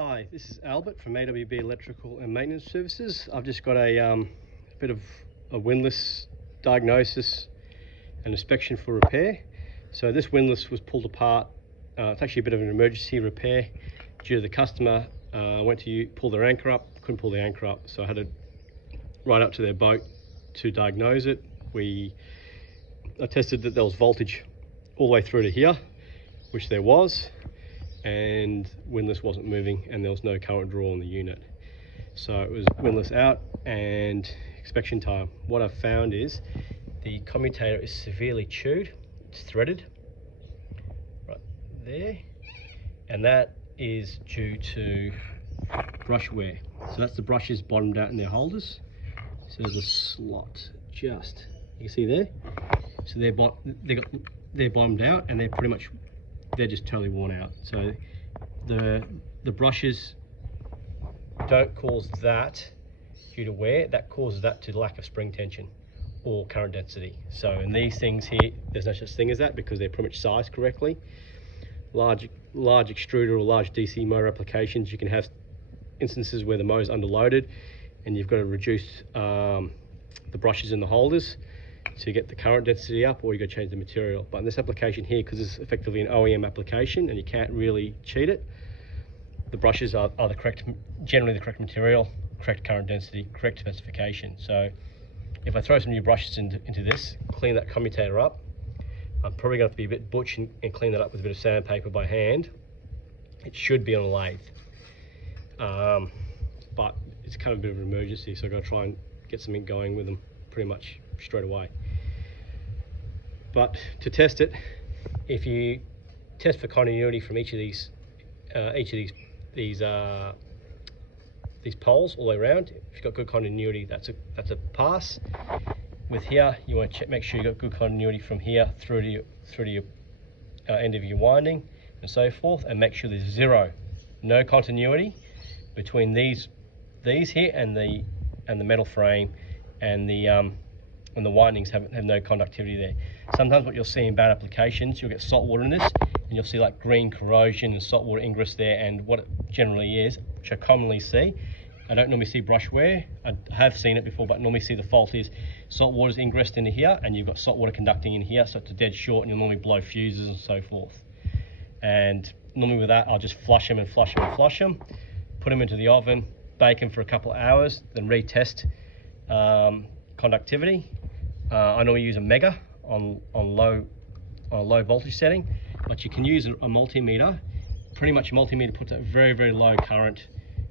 Hi, this is Albert from AWB Electrical and Maintenance Services. I've just got a bit of a windlass diagnosis and inspection for repair. So this windlass was pulled apart. It's actually a bit of an emergency repair due to the customer went to pull their anchor up, couldn't pull the anchor up, so I had to ride up to their boat to diagnose it. I tested that there was voltage all the way through to here, which there was, and windlass wasn't moving and there was no current draw on the unit. So it was windlass out and inspection time. What I've found is the commutator is severely chewed, it's threaded right there, and that is due to brush wear. So that's the brushes bottomed out in their holders. So there's a slot just, you can see there. So they're bottomed out and they're just totally worn out. So the brushes don't cause that due to wear, that causes that to lack of spring tension or current density. So in these things here, there's no such thing as that because they're pretty much sized correctly. Large extruder or large DC motor applications, you can have instances where the motor's underloaded and you've got to reduce the brushes in the holders to get the current density up, or you got to change the material. But in this application here, because it's effectively an OEM application and you can't really cheat it, the brushes are generally the correct material, correct current density, correct specification. So if I throw some new brushes into this, clean that commutator up, I'm probably going to have to be a bit butch and clean that up with a bit of sandpaper by hand. It should be on a lathe, but it's kind of a bit of an emergency, so I've got to try and get something going with them pretty much straight away. But to test it, if you test for continuity from each of these poles all the way around, if you've got good continuity, that's a pass. With here, you want to make sure you've got good continuity from here through to your end of your winding and so forth, and make sure there's no continuity between these here and the metal frame and the windings have no conductivity there. Sometimes what you'll see in bad applications, you'll get salt water in this and you'll see like green corrosion and salt water ingress there, and what it generally is, which I commonly see, I don't normally see brush wear, I have seen it before, but normally see the fault is salt water's ingressed into here and you've got salt water conducting in here, so it's a dead short and you'll normally blow fuses and so forth. And normally with that, I'll just flush them and flush them and flush them, put them into the oven, bake them for a couple of hours, then retest conductivity. I normally use a mega on low voltage setting, but you can use a multimeter. Pretty much a multimeter puts a very low current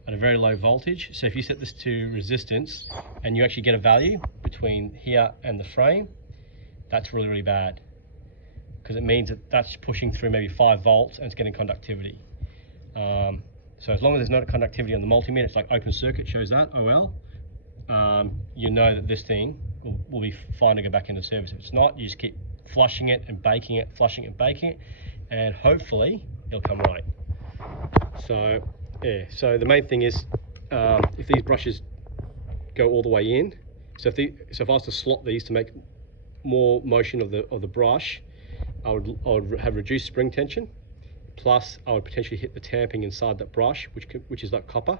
at a very low voltage. So if you set this to resistance and you actually get a value between here and the frame, that's really bad, because it means that's pushing through maybe 5 volts and it's getting conductivity. So as long as there's no conductivity on the multimeter, it's like open circuit, shows that, OL, you know that this thing will be fine to go back into service. If it's not, you just keep flushing it and baking it, flushing it and baking it, and hopefully it'll come right. So yeah, so the main thing is if these brushes go all the way in, so if I was to slot these to make more motion of the brush, I would have reduced spring tension, plus I would potentially hit the tamping inside that brush, which is like copper,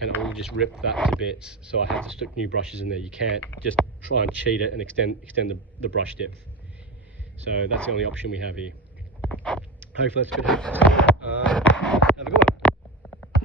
and it will just rip that to bits. So I have to stick new brushes in there. You can't just try and cheat it and extend the brush depth. So that's the only option we have here. Hopefully that's good.